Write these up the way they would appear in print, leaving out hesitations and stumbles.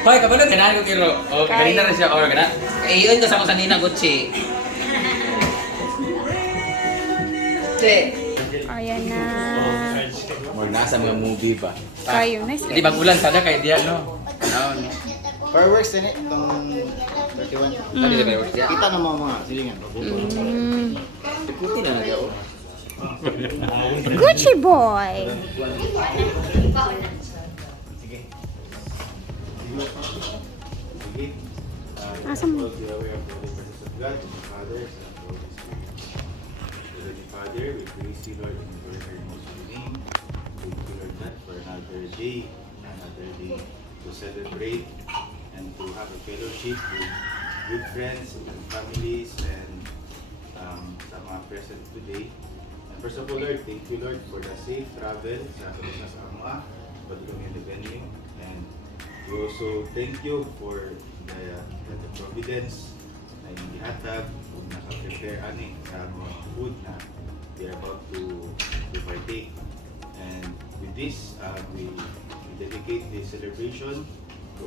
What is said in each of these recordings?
Hoy, kabalo ganahan ko kilo. Oh, ganina rin siya or gana. Iyon ko sa ko sa Nina Gucci. Ayan na. Mo nasa mga movie ba? Kayo, nice. Hindi bagulan sada kay dia no. Ano? Fireworks din itong 31. Tadi di fireworks ya. Kita naman mga silingan. Puti na nagaw. Gucci boy. Asa mo? Father, we praise you, Lord, in your very most holy name. Thank you, Lord, God, for another day to celebrate and to have a fellowship with good friends and families and sa mga present today. And first of all, Lord, thank you, Lord, for the safe travel sa Kalusas Ama, pati kami in the venue. And we also thank you for the providence na inihatag kung naka-prepare ani sa mga food na we are about to partake. And with this, we dedicate this celebration to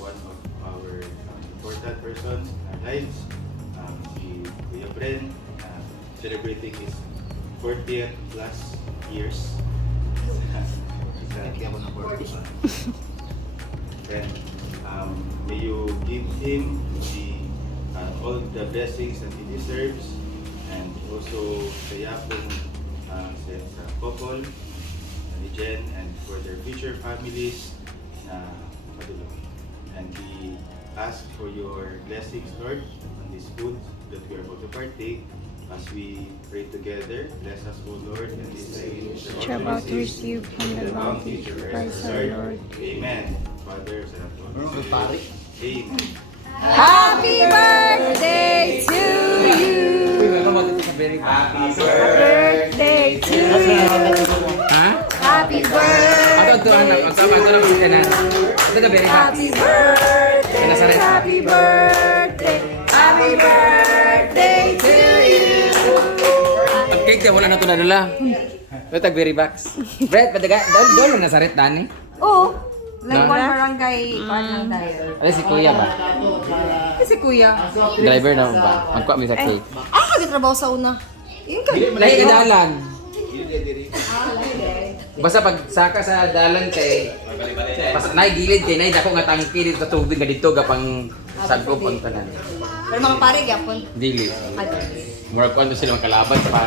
one of our important persons in our lives, si Kuya Bren, celebrating his 40th plus years. And may you give him all the blessings that he deserves, and also kaya pong sa couple, ni Jen, and for their future families na madulong. And we ask for your blessings, Lord, on this food that we are about to partake. As we pray together, bless us, O Lord, and this day Which are about to receive from the bounty of Christ our Lord. Amen. Father, sa Amen. Happy birthday to you! Happy Birthday to you! Ha? Happy birthday! Ato to anak, ato na pili na. Ito ka very Happy birthday! Nasaret. Happy birthday! Happy birthday to you! Ang cake wala na to na dula. Ito tag very box. Brett, padaga, doon na nasaret dani. Oo. Like Na? one barangay, one lang tayo. Ano si Kuya ba? Kasi kuya. Driver na ba? Magkuha mi sa cake. Kagitrabaho sa una. Yung ka. Lahi ka dalan. Basta pag saka sa dalan kay nay gilid kay nay dako nga tangki dito sa tubig nga dito gapang sagop ang tanan. Pero mga pare, gyapon. Dili. Murag ko sila makalaban sa para.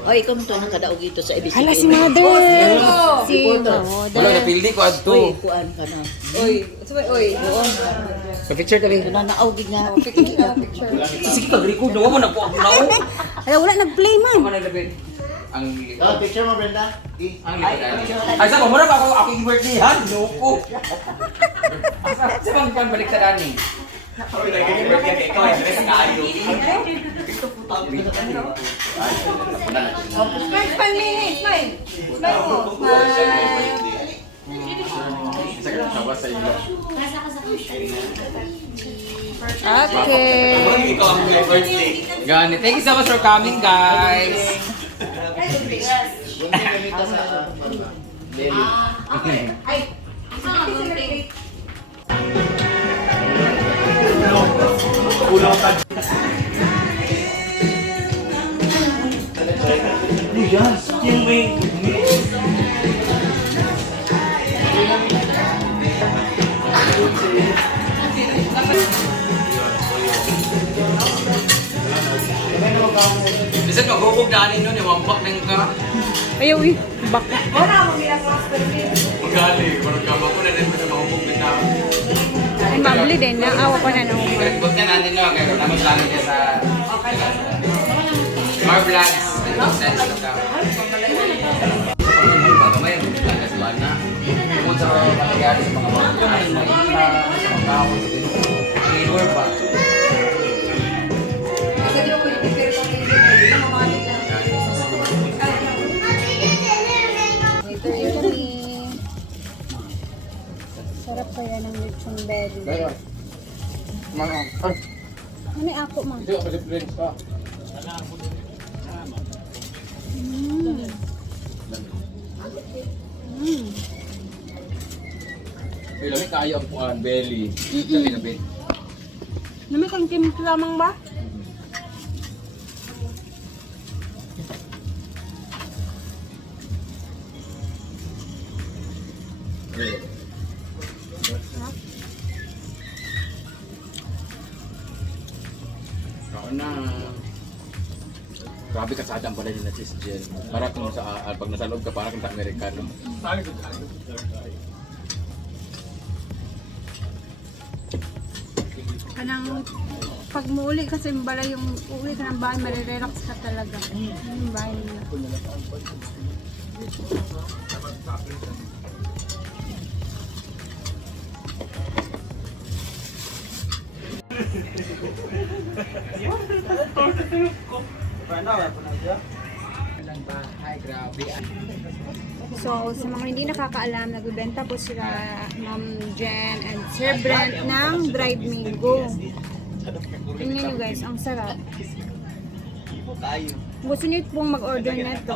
Oy, ikaw to nang kadaog ito sa ABC. Hala si mother! Si Wala mother. na pildi ko Oy, adto. kuan ka na. Oy, sabay, oy. Sa picture tabi. Ito na naawgig nga. Picture. Sige pag record daw mo na po ako na. Hala, wala nag-play man. Ano labi? Ang Picture mo, Brenda. Ay sa mo ba ako yung birthday ha? Loko. Sa bang kan balik ta dani. Smile, Mini. Smile. Smile mo. Smile. Okay. Gani. Thank you so much for coming, guys. Bunting ganito sa Delhi. Ay, isang birthday. Bisan maghubog dani nun, wampak nang ka. Ayaw eh. Bak. Magali, parang kama ko na rin sa mahubog din na. Ay, mabli din. Naawa pa na nung. Buat ka natin no, kaya tapos lang niya sa Mar Vlogs. May lagas ba na? Tungkol sa mangyayari sa mga mga mga tao sa ganito. Ang inward ba? Sarap kaya ng lechon belly. Ano yung ako, ma? May lamig kayo ang puan, belly. Sa pinabit. Nami kang team lamang ba? Kaon na. Grabe ka sa adang pala din na sis Jen. Para kung sa pag nasa loob ka para kung sa Amerikano. Kanang pag muuli kasi bala yung uli ka ng bahay, marirelax ka talaga. Yung bahay nila. Bahay, grabe. So, sa mga hindi nakakaalam, nagbibenta po sila Ma'am Jen and Sir Brent ng dried mango. Tingnan nyo guys, ang sarap. Gusto nyo pong mag-order na ito.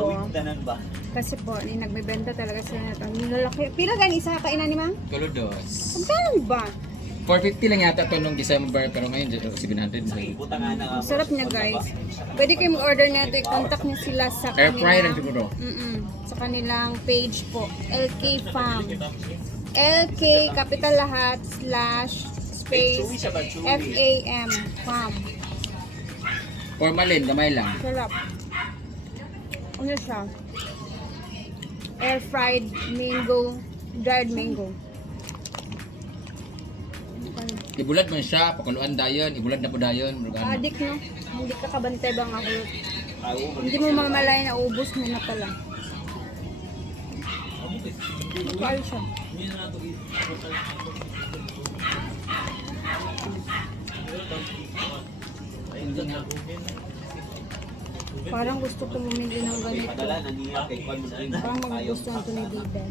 Kasi po, nagbibenta talaga sila na ito. Nilalaki. Pila gani isa kainan ni Ma'am? Kaludos. Magkano ba? 450 lang yata ito nung December pero ngayon 700. Ang sarap niya guys. Pwede kayo mag-order na ito. I-contact nyo sila sa Air fryer lang kanilang, siguro. sa kanilang page po. LK Farm. LK, capital lahat, / space, FAM, Farm. Formalin, gamay lang. Sarap. Ano siya? Air fried mango, dried mango. Ibulad mo siya, pakuluan dayon, ibulad na po dayon. Adik no? Hindi ka kabantay bang ako? Hindi mo mamalay na ubos mo na pala. Kaal siya. Parang gusto ko bumili ng ganito. Parang magugustuhan ko ni Dida.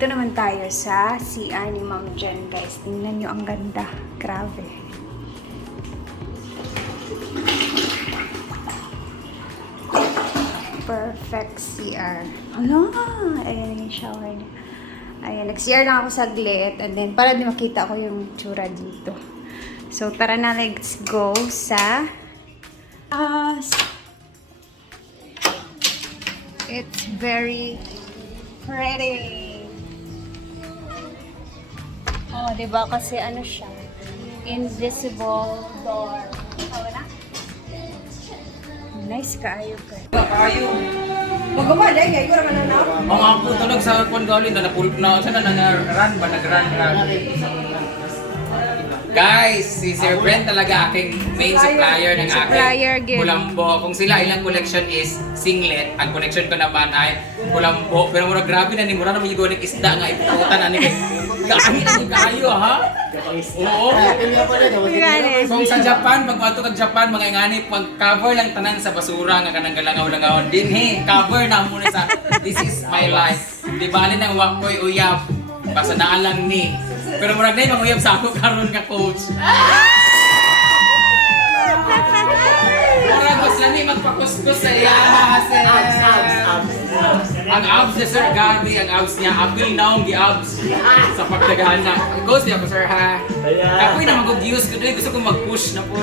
Ito naman tayo sa CR ni Ma'am Jen guys. Tingnan nyo ang ganda. Grabe. Perfect CR. Hala! Ayan yung shower niya. Ayan, nag-CR lang ako saglit. And then, para di makita ko yung tsura dito. So, tara na, let's go sa it's very pretty. Oh, diba? Kasi ano siya? Invisible door. Oh, na? Nice kaayo ka. Kayo. Magawa dahil ngayon ko naman na. Ang ako tulog sa kwan gauli na napulp na sana nag-run ba nag-run. Guys, si Sir Brent talaga aking main supplier ng Supplier, aking gift. kulambo. Kung sila ilang collection is singlet, ang collection ko naman ay kulambo. Pero mura grabe na ni mura na may iguanig isda nga iputan ani kay. Dami na ni kayo ha. Oo. Kung sa Japan, pag mato kag Japan, mga ingani pag cover lang tanan sa basura nga kanang galangaw-langaw din he. Cover na muna sa this is my life. Di ba nang wakoy uyab. Basta naa lang ni. Pero murag na yung manguyab sa ako karon nga coach. Murag mas lang ni magpakuskus sa iya. Ang abs niya sir, Gabi, ang abs niya. Apil na akong gi-abs sa pagdagahan na. Coach niya ko sir ha. Kapoy na mag-use ko doon. Gusto kong mag-push na po.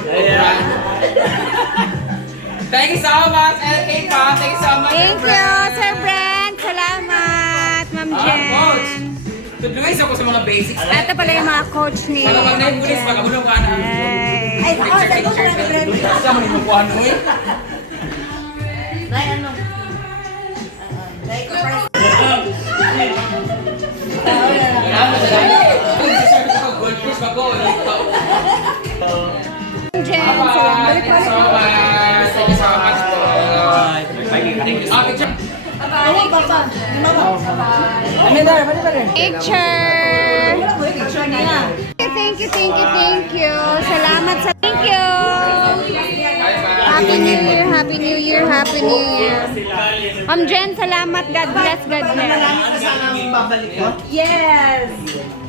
Thank you so much, LK pa. Thank you so much. Thank you, Sir Brent. Salamat, Ma'am Coach. Jen. Tudluis ako sa mga basics. Ito pala yung mga coach ni Pag na yung pulis, pag abulong ka na. Ay. Picture. Saan mo ni Mukuhan mo eh? Goldfish ba ko? Jen, salamat. Balik Thank you so much. Thank you so much po. Picture. Picture. Thank you. Salamat sa thank you. Happy New Year, Happy New Year, Happy New Year. Ma'am Jen, salamat. God bless, God bless. Yes!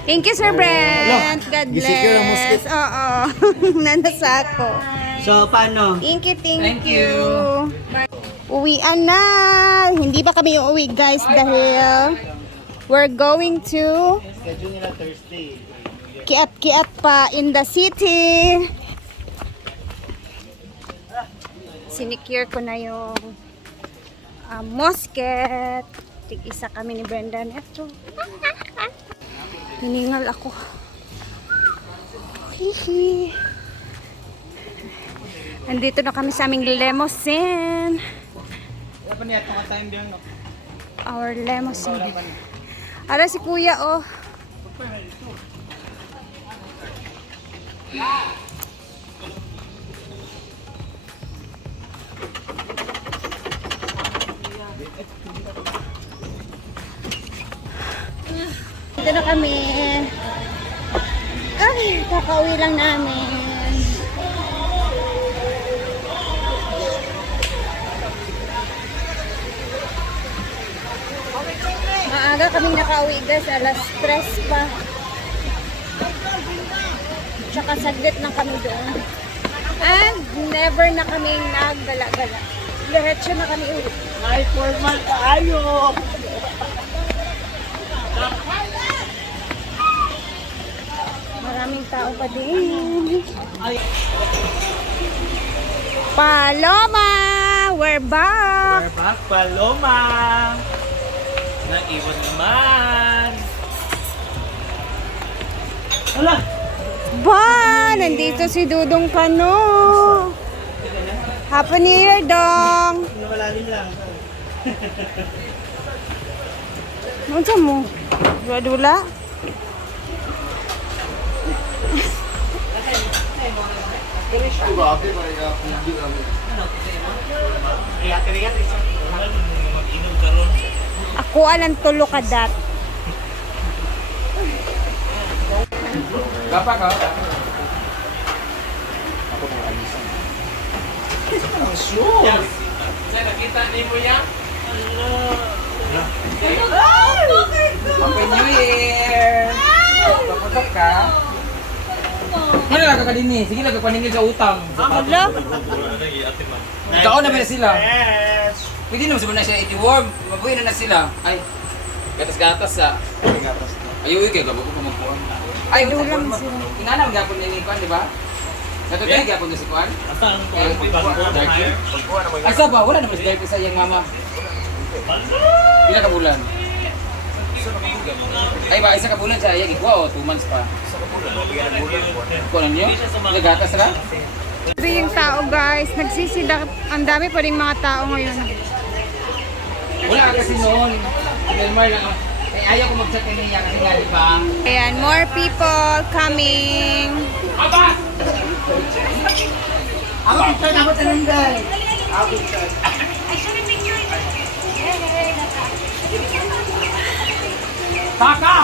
Thank you, Sir Brent. God bless. Oo. Nanasako. So, paano? Thank you. Uwian na. Hindi pa kami uuwi, guys, dahil We're going to Schedule nila Thursday. kiat-kiat pa in the city. Sinicure ko na yung mosket. Tig-isa kami ni Brenda neto. Hiningal ako. Hihi. Andito na kami sa aming limousine. Our limousine. Ara si kuya oh. Dito na kami. Ay, kakauwi lang namin. Maaga kaming nakauwi guys, alas 3 pa. Tsaka saglit lang kami doon. And never na kami naggala-gala. Diretso na kami uwi. Ay, formal tayo! Maraming tao pa din. Paloma! We're back! Back, Paloma! Naiwan naman! Hala! Ba! Nandito si Dudong Kano! Happy New Year, Dong! Malalim lang. Ano mo? Dula-dula? Ako alang tulo ka dat. Gapa ka? Sure! Sir, nakita ni mo yan? Happy New Year! Kapagap ka? Ano lang ka din eh? Sige lang, kapaningin sa utang. Hello? Ikaw na ba na sila? Yes! Pwede naman sabihin na siya iti-warm. Mabuhay na sila. Ay, gatas-gatas sa... Ayaw kayo, gabo ko magkuhan. Ay, Dulang sila. Inanam gapon niya ni Kuan, di ba? Natutay gapon niya si Kuan? Saan ang Ay, sa ba? Wala naman si Darky sa iyang mama. Pila ka bulan? Ay ba, isa ka bulan sa iyang ikuha o 2 months pa? Kuha na niyo? Nagatas ra? Ito yung tao guys. Nagsisida. Ang dami pa rin mga tao ngayon. Wala kasi noon. Delmar lang. Ay, ayaw ko mag-chat kay niya kasi nga, di ba? Ayan, more people coming. Aba! Ako picture na ako tanunggal. Taka!